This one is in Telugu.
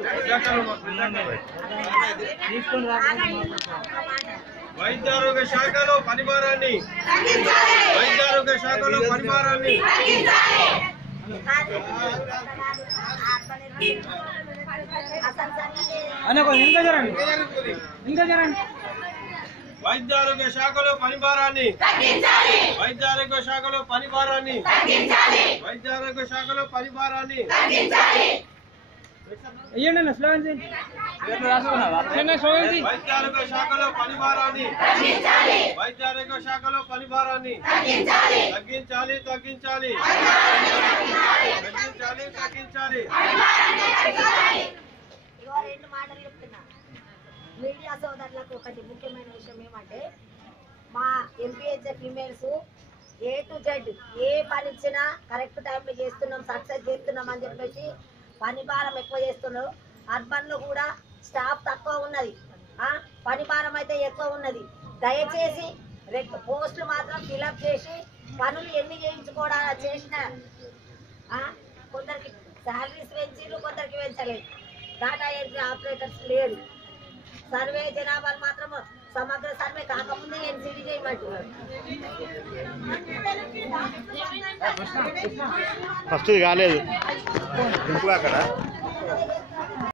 వైద్య ఆరోగ్య శాఖలో పనిభారాన్ని వైద్య ఆరోగ్య శాఖలో పనిభారాన్ని ఇంకా జరండి ఇంకా జరండి వైద్య ఆరోగ్య శాఖలో పనిభారాన్ని వైద్య ఆరోగ్య శాఖలో పనిభారాన్ని వైద్య ఆరోగ్య శాఖలో పనిభారాన్ని అయ్యండి శ్లోగంజి శ్లోగంజీ వైద్యారోగ్య శాఖలో తగ్గించాలి తగ్గించాలి తగ్గించాలి తగ్గించాలి మీడియా సోదరులకు ఒకటి ముఖ్యమైన విషయం ఏమంటే మా ఎంపీహెచ్ఎ ఫీమేల్స్ ఏ టు జెడ్ ఏ పని ఇచ్చినా కరెక్ట్ టైంలో చేస్తున్నాం సక్సెస్ చేస్తున్నాం అని చెప్పేసి పని భారం ఎక్కువ చేస్తున్నారు అర్బన్లో కూడా స్టాఫ్ తక్కువ ఉన్నది పని భారం అయితే ఎక్కువ ఉన్నది దయచేసి రెండు పోస్టులు మాత్రం ఫిలప్ చేసి పనులు ఎన్ని చేయించుకోవడా చేసిన కొందరికి శాలరీస్ పెంచు కొందరికి పెంచలేదు డాటా ఎంట్రీ ఆపరేటర్స్ లేరు సర్వే జనాభాలు మాత్రం సమగ్ర సర్వే కాకముందే నేను సిడి చేయమంటున్నాను ಕಡ